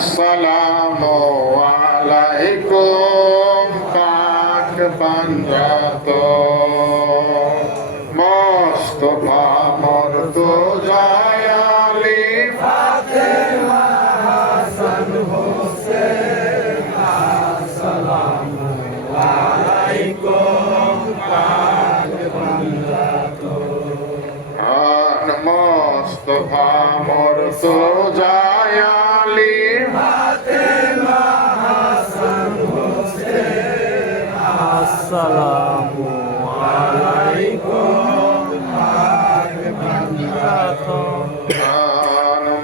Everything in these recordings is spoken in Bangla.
আসসালামু আলাইকুম পাক পাঞ্জাত মোস্তফা মুর্তজা আলী ফাতেমা হাসান হোসেন আসসালামু আলাইকুম পাক পাঞ্জাত মোস্তফা মুর্তজা আলী ফাতেমা হাসান হোসেন আসসালামু আলাইকুম পাক পাঞ্জাত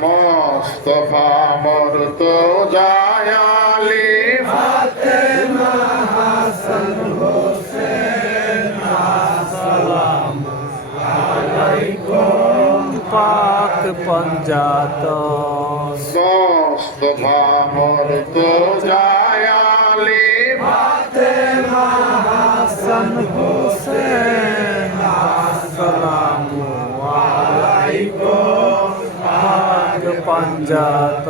মোস্তফা মুর্তজা আলী ফাতেমা হাসান হোসেন আসসালামু আলাইকুম পাক পাঞ্জাত মোস্তফা মুর্তজা আলী ফাতেমা হাসান হোসেন আসসালামু আলাইকুম পাক পাঞ্জাত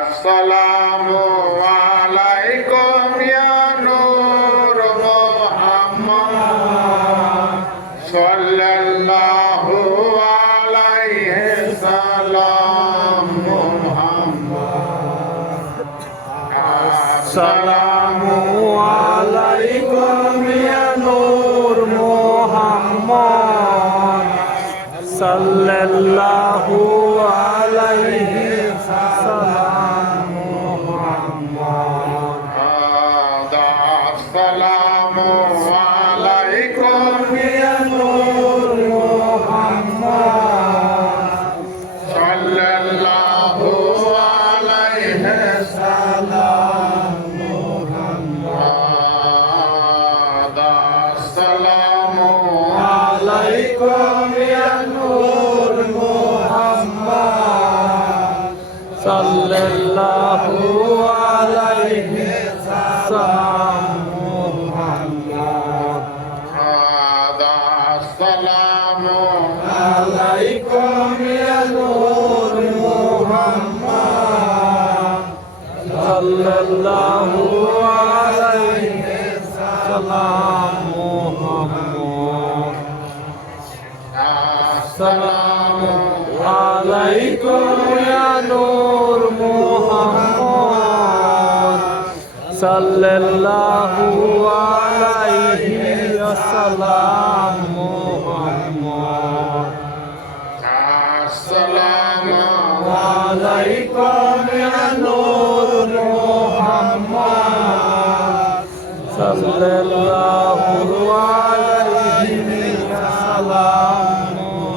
আসসালামু আলাইকুম ইয়া নূর মুহাম্মদ সাল্লাল্লাহু আলাইহি সাল্লাম মুহাম্মদ আসসালামু আলাইকুম ইয়া নূর মুহাম্মদ সাল্লাল্লাহু আলাইহি সাল্লাম মুহাম্মদ আসসালামু আলাইকুম ইয়া নূর মুহাম্মদ সাল্লাল্লাহু আলাইহি সাল্লাম মুহাম্মদ আসসালামু আলাইকুম ইয়া নূর মুহাম্মদ সাল্লাল্লাহু আলাইহি সাল্লাম মুহাম্মদ আসসালামু আলাইকুম ইয়া নূর মুহাম্মদ সাল্লাল্লাহু আলাইহি সাল্লাম মুহাম্মদ আসসালামু আলাইকুম ইয়া নূর মুহাম্মদ সাল্লাল্লাহু আলাইহি ওয়াসাল্লাম মুহাম্মদ আসসালামু আলাইকুম ইয়া নূর মুহাম্মদ সাল্লাল্লাহু আলাইহি ওয়াসাল্লাম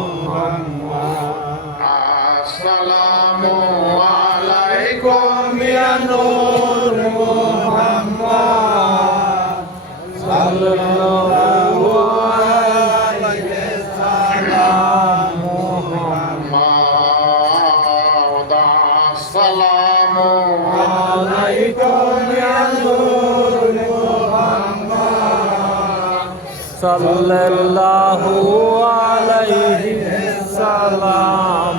মুহাম্মদ আসসালামু আলাইকুম ইয়া নূর মুহাম্মদ সাল্লাল্লাহু আলাইহি ওয়াসাল্লাম মুহাম্মদ আসসালামু আলাইকুম ইয়া নূর মুহাম্মদ সাল্লাল্লাহু আলাইহি ওয়াসাল্লাম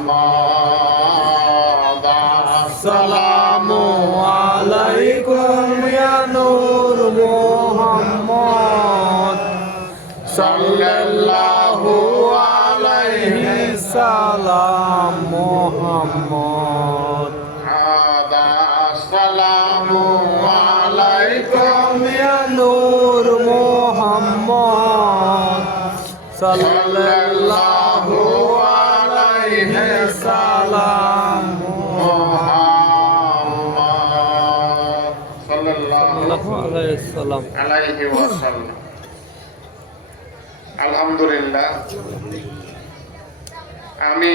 মুহাম্মদ আসসালামু আলাইকুম ইয়া নূর মুহাম্মদ সাল্লাল্লাহু আলাইহি সাল্লাম মুহাম্মদ আসসালামু আলাইকুম ইয়া নূর মুহাম্মদ সাল্লাল্লাহু আলাইহি সাল্লাম মুহাম্মদ সাল্লাল্লাহু আলাইহি আলাইহি ওয়াসাল্লাম। আলহামদুলিল্লাহ, আমি